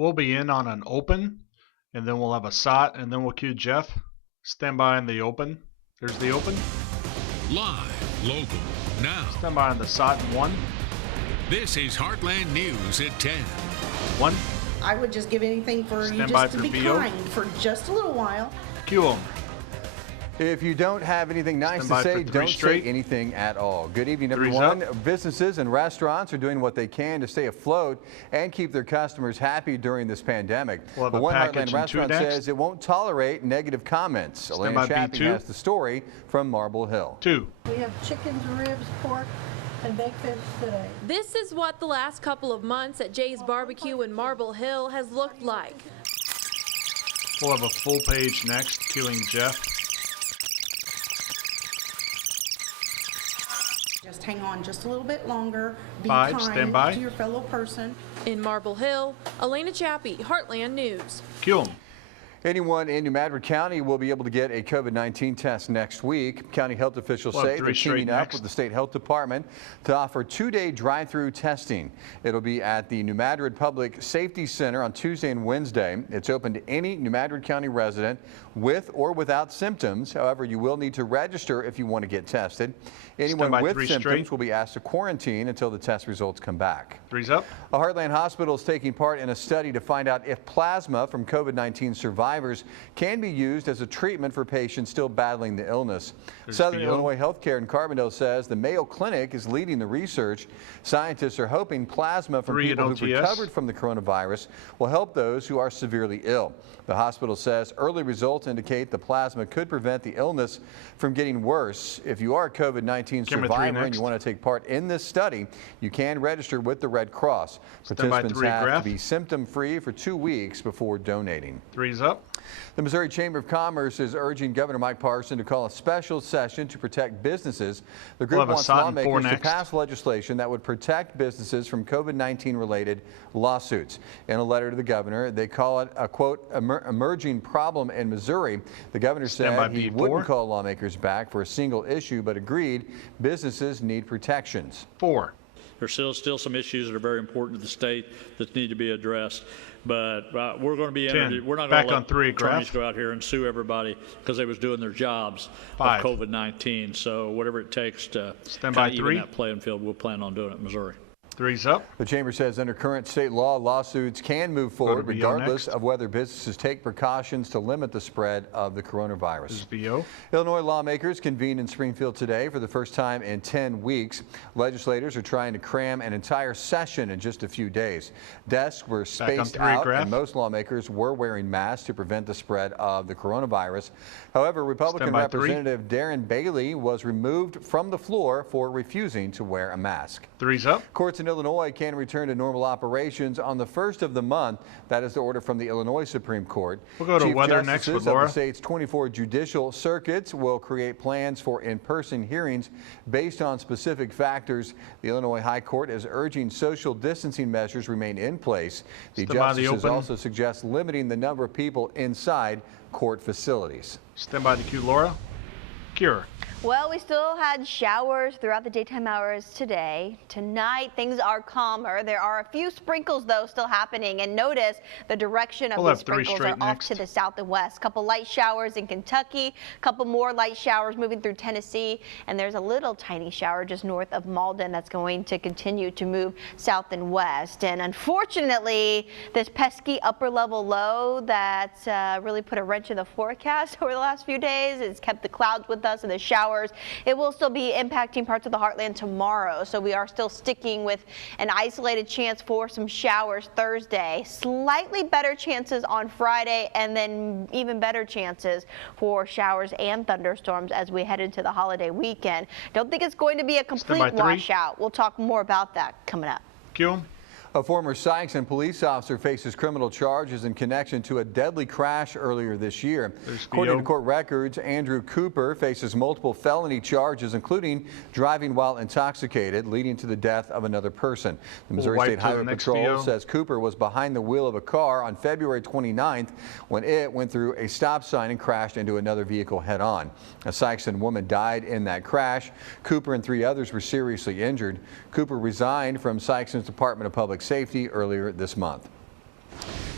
We'll be in on an open, and then we'll have a SOT, and then we'll cue Jeff. Stand by in the open. There's the open. Live, local, now. Stand by on the SOT in 1. This is Heartland News at 10. 1. I would just give anything for Stand you by just to for be VO. kind for just a little while. Cue them. If you don't have anything nice to say, don't say anything at all. Good evening, everyone. Businesses and restaurants are doing what they can to stay afloat and keep their customers happy during this pandemic. We'll but one Heartland restaurant says it won't tolerate negative comments. Elena Chappie has the story from Marble Hill. 2. We have chickens, ribs, pork, and baked fish today. This is what the last couple of months at Jay's Barbecue in Marble Hill has looked like. We'll have a full page next, cueing Jeff. Just hang on just a little bit longer. Be 5, kind stand by. to your fellow person. In Marble Hill, Elena Chappie, Heartland News. Cue them. Anyone in New Madrid County will be able to get a COVID-19 test next week. County health officials say they're teaming up with the state health department to offer 2-day drive-through testing. It'll be at the New Madrid Public Safety Center on Tuesday and Wednesday. It's open to any New Madrid County resident with or without symptoms. However, you will need to register if you want to get tested. Anyone with symptoms will be asked to quarantine until the test results come back. 3's up. A Heartland hospital is taking part in a study to find out if plasma from COVID-19 survivors can be used as a treatment for patients still battling the illness. Southern Illinois Healthcare in Carbondale says the Mayo Clinic is leading the research. Scientists are hoping plasma from people who've recovered from the coronavirus will help those who are severely ill. The hospital says early results indicate the plasma could prevent the illness from getting worse. If you are a COVID-19 survivor and you want to take part in this study, you can register with the Red Cross. Participants have to be symptom-free for 2 weeks before donating. 3's up. The Missouri Chamber of Commerce is urging Governor Mike Parson to call a special session to protect businesses. The group wants lawmakers to pass legislation that would protect businesses from COVID-19 related lawsuits. In a letter to the governor, they call it a, quote, emerging problem in Missouri. The governor said he wouldn't call lawmakers back for a single issue, but agreed businesses need protections. 4. There's still some issues that are very important to the state that need to be addressed. But we're going to be we're not going to let attorneys go out here and sue everybody because they was doing their jobs of COVID-19. So whatever it takes to even that playing field, we'll plan on doing it in Missouri. 3's up. The chamber says under current state law, lawsuits can move forward regardless of whether businesses take precautions to limit the spread of the coronavirus. Illinois lawmakers convened in Springfield today for the first time in 10 weeks. Legislators are trying to cram an entire session in just a few days. Desks were spaced out and most lawmakers were wearing masks to prevent the spread of the coronavirus. However, Republican Representative Darren Bailey was removed from the floor for refusing to wear a mask. 3's up. Courts in Illinois can return to normal operations on the 1st of the month. That is the order from the Illinois Supreme Court. We'll go to weather next with Laura. The state's 24 judicial circuits will create plans for in-person hearings based on specific factors. The Illinois High Court is urging social distancing measures remain in place. The justices also suggest limiting the number of people inside court facilities. Stand by the queue, Laura. Kira. Well, we still had showers throughout the daytime hours today. Tonight, things are calmer. There are a few sprinkles, though, still happening. And notice the direction of the sprinkles are off to the south and west. Couple light showers in Kentucky, couple more light showers moving through Tennessee. And there's a little tiny shower just north of Malden that's going to continue to move south and west. And unfortunately, this pesky upper level low that's really put a wrench in the forecast over the last few days. It's kept the clouds with us and the showers. It will still be impacting parts of the heartland tomorrow, so we are still sticking with an isolated chance for some showers Thursday. Slightly better chances on Friday, and then even better chances for showers and thunderstorms as we head into the holiday weekend. Don't think it's going to be a complete washout. We'll talk more about that coming up. Q. A former Sykeston police officer faces criminal charges in connection to a deadly crash earlier this year. According to court records, Andrew Cooper faces multiple felony charges, including driving while intoxicated, leading to the death of another person. The Missouri State Highway Patrol says Cooper was behind the wheel of a car on February 29th when it went through a stop sign and crashed into another vehicle head-on. A Sykeston woman died in that crash. Cooper and 3 others were seriously injured. Cooper resigned from Sykeston's Department of Public Safety earlier this month.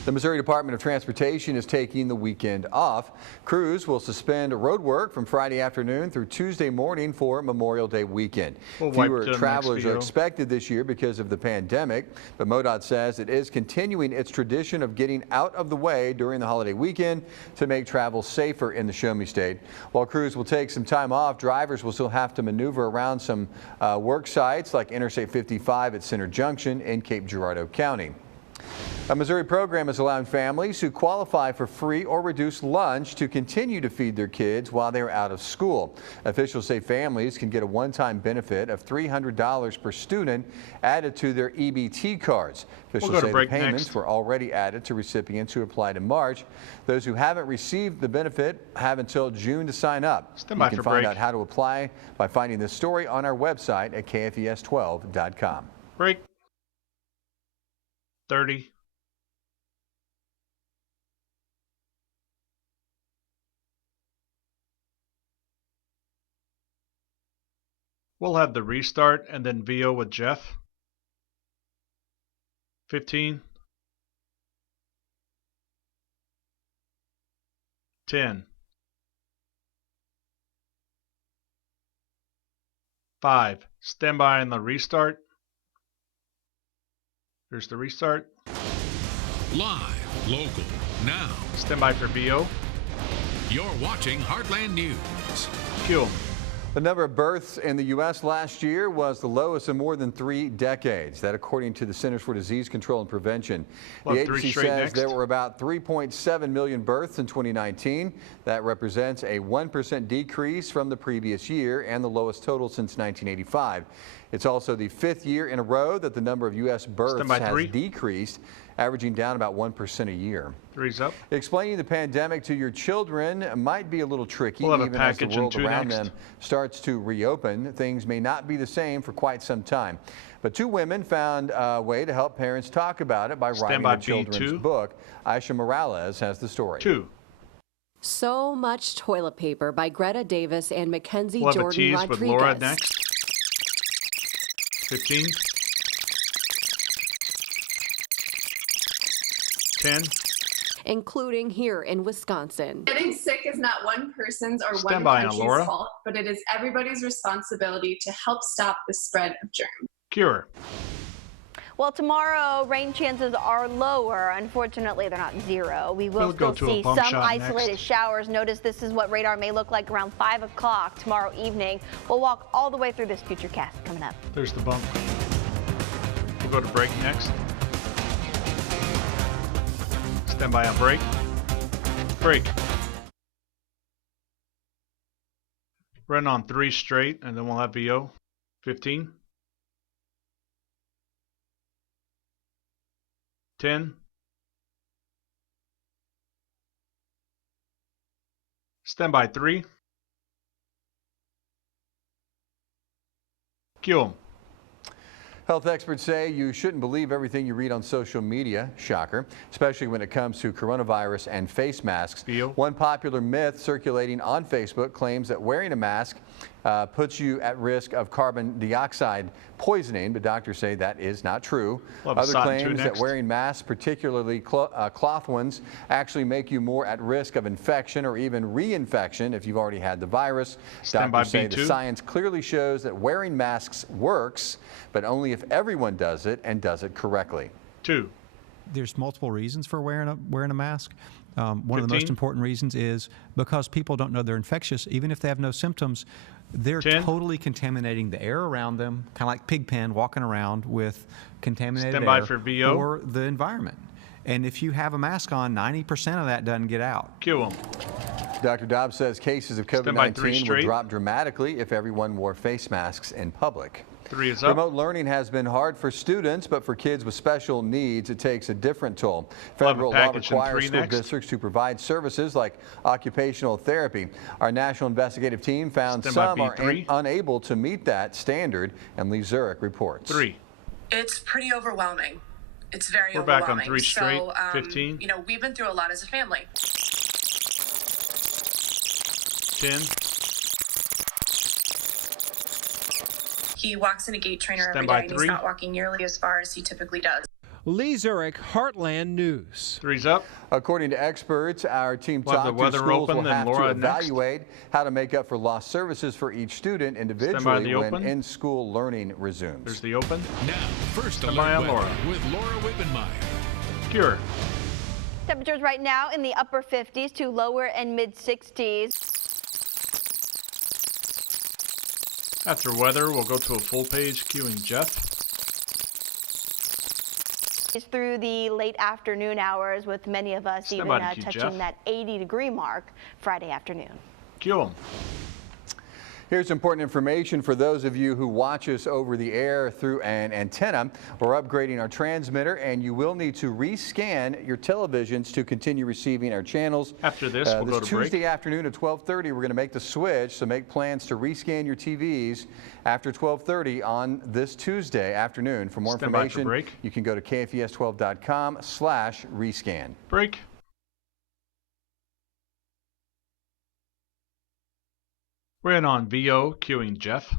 The Missouri Department of Transportation is taking the weekend off. Crews will suspend road work from Friday afternoon through Tuesday morning for Memorial Day weekend. Fewer travelers are expected this year because of the pandemic, but MoDOT says it is continuing its tradition of getting out of the way during the holiday weekend to make travel safer in the Show Me State. While crews will take some time off, drivers will still have to maneuver around some work sites like Interstate 55 at Center Junction in Cape Girardeau County. A Missouri program is allowing families who qualify for free or reduced lunch to continue to feed their kids while they're out of school. Officials say families can get a one-time benefit of $300 per student added to their EBT cards. Officials say the payments were already added to recipients who applied in March. Those who haven't received the benefit have until June to sign up. You can find out how to apply by finding this story on our website at KFVS12.com. Break. 30. We'll have the restart and then VO with Jeff. 15. 10. 5. Stand by on the restart. Here's the restart. Live, local, now. Stand by for VO. You're watching Heartland News. Cue. The number of births in the U.S. last year was the lowest in more than 3 decades. That according to the Centers for Disease Control and Prevention. The agency says there were about 3.7 million births in 2019. That represents a 1% decrease from the previous year and the lowest total since 1985. It's also the 5th year in a row that the number of U.S. births has decreased, averaging down about 1% a year. 3's up. Explaining the pandemic to your children might be a little tricky, even as the world around them starts to reopen. Things may not be the same for quite some time. But 2 women found a way to help parents talk about it by writing a children's book. Aisha Morales has the story. 2. So Much Toilet Paper by Greta Davis and Mackenzie Jordan Rodriguez. With Laura next. 15. 10. Including here in Wisconsin. Getting sick is not one person's or one country's fault, but it is everybody's responsibility to help stop the spread of germs. Cure. Well, tomorrow, rain chances are lower. Unfortunately, they're not 0. We will still see some isolated showers. Notice this is what radar may look like around 5 o'clock tomorrow evening. We'll walk all the way through this futurecast coming up. There's the bump. We'll go to break next. Stand by on break. Break. Run on 3 straight, and then we'll have VO. 15. 10. Stand by 3. Cue 'em. Health experts say you shouldn't believe everything you read on social media, shocker, especially when it comes to coronavirus and face masks. One popular myth circulating on Facebook claims that wearing a mask puts you at risk of carbon dioxide poisoning, but doctors say that is not true. Other claims that wearing masks, particularly cloth ones, actually make you more at risk of infection or even reinfection if you've already had the virus. Doctors say the science clearly shows that wearing masks works, but only if everyone does it and does it correctly. 2. There's multiple reasons for wearing a mask. One of the most important reasons is because people don't know they're infectious. Even if they have no symptoms, they're totally contaminating the air around them, kind of like Pigpen walking around with contaminated air or the environment. And if you have a mask on, 90% of that doesn't get out. Cue 'em. Dr. Dobbs says cases of COVID-19 would drop dramatically if everyone wore face masks in public. 3 is up. Remote learning has been hard for students, but for kids with special needs, it takes a different toll. Federal law requires school districts to provide services like occupational therapy. Our national investigative team found some are unable to meet that standard, and Lee Zurich reports. 3. It's pretty overwhelming. It's very overwhelming. We're back on 3 straight. So, 15. You know, we've been through a lot as a family. 10. He walks in a gait trainer every day, and he's not walking nearly as far as he typically does. Lee Zurich, Heartland News. 3's up. According to experts, our team talked to schools will have to evaluate how to make up for lost services for each student individually when in-school learning resumes. There's the open. Now, first alert weather with Laura Wibbenmeyer. Cure. Temperatures right now in the upper 50s to lower and mid 60s. After weather, we'll go to a full page cueing Jeff. Through the late afternoon hours, with many of us even touching that 80-degree mark Friday afternoon. Cue 'em. Here's important information for those of you who watch us over the air through an antenna. We're upgrading our transmitter, and you will need to rescan your televisions to continue receiving our channels. After this, we'll go to Tuesday break. afternoon at 12:30, we're going to make the switch, so make plans to rescan your TVs after 12:30 on this Tuesday afternoon. For more information, you can go to KFVS12.com/rescan. Break. We're in on VO, cueing Jeff.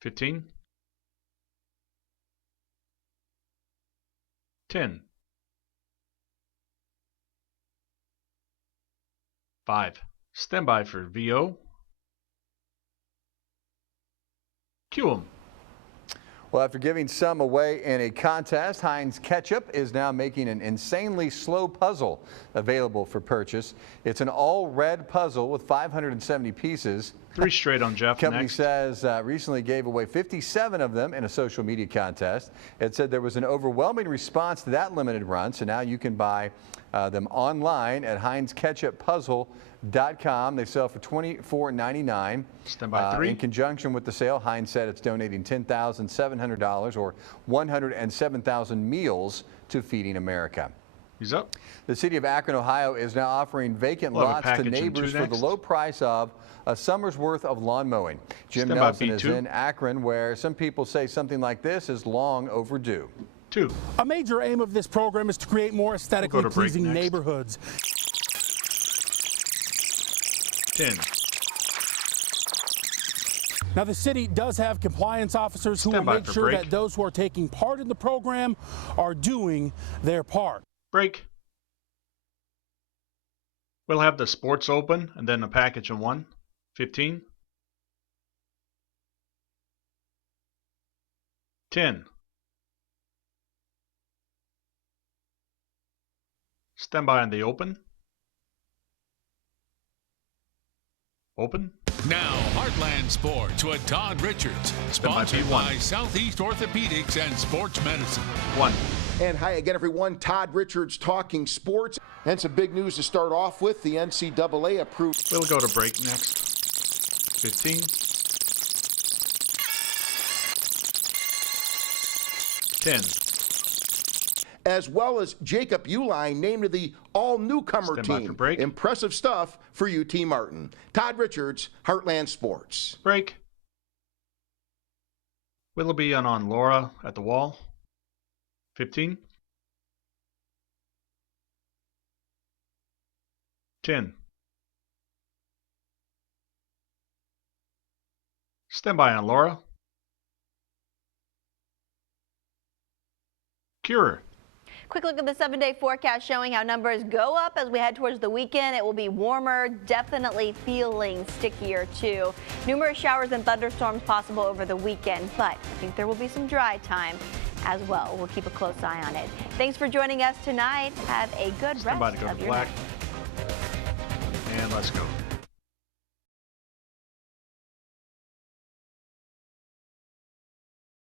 15. 10. 5. Stand by for VO. Cue 'em. Well, after giving some away in a contest, Heinz Ketchup is now making an insanely slow puzzle available for purchase. It's an all-red puzzle with 570 pieces. 3 straight on Jeff. Company says recently gave away 57 of them in a social media contest. It said there was an overwhelming response to that limited run, so now you can buy them online at HeinzKetchupPuzzle.com. They sell for $24.99. Stand by 3. In conjunction with the sale, Heinz said it's donating $10,700 or 107,000 meals to Feeding America. He's up. The city of Akron, Ohio is now offering vacant lots to neighbors for the low price of a summer's worth of lawn mowing. Jim Nelson is in Akron, where some people say something like this is long overdue. 2. A major aim of this program is to create more aesthetically pleasing neighborhoods. 10. Now, the city does have compliance officers who will make sure that those who are taking part in the program are doing their part. Break. We'll have the sports open and then a package in one. 15. 10. Stand by on the open. Open. Now, Heartland Sports with Todd Richards, sponsored by Southeast Orthopedics and Sports Medicine. 1. And hi again, everyone. Todd Richards talking sports. And some big news to start off with. The NCAA approved. We'll go to break next. 15. 10. As well as Jacob Uline named to the all-newcomer team. Impressive stuff for UT Martin. Todd Richards, Heartland Sports. Break. Willoughby on Laura at the wall. 15. 10. Stand by on Laura. Cure. Quick look at the 7-day forecast showing how numbers go up as we head towards the weekend. It will be warmer, definitely feeling stickier too. Numerous showers and thunderstorms possible over the weekend, but I think there will be some dry time as well. We'll keep a close eye on it. Thanks for joining us tonight. Have a good rest of your night. And let's go.